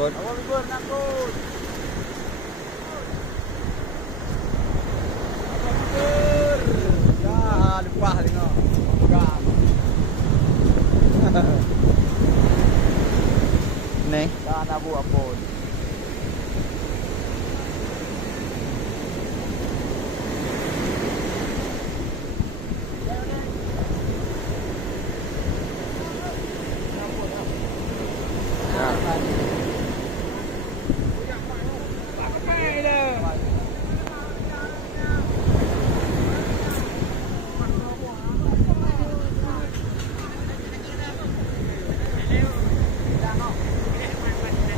ngangkut. Apa libur ngangkut? Apa libur? Ya, lupa tengok. Pegang. Nih. Jangan abu-abu.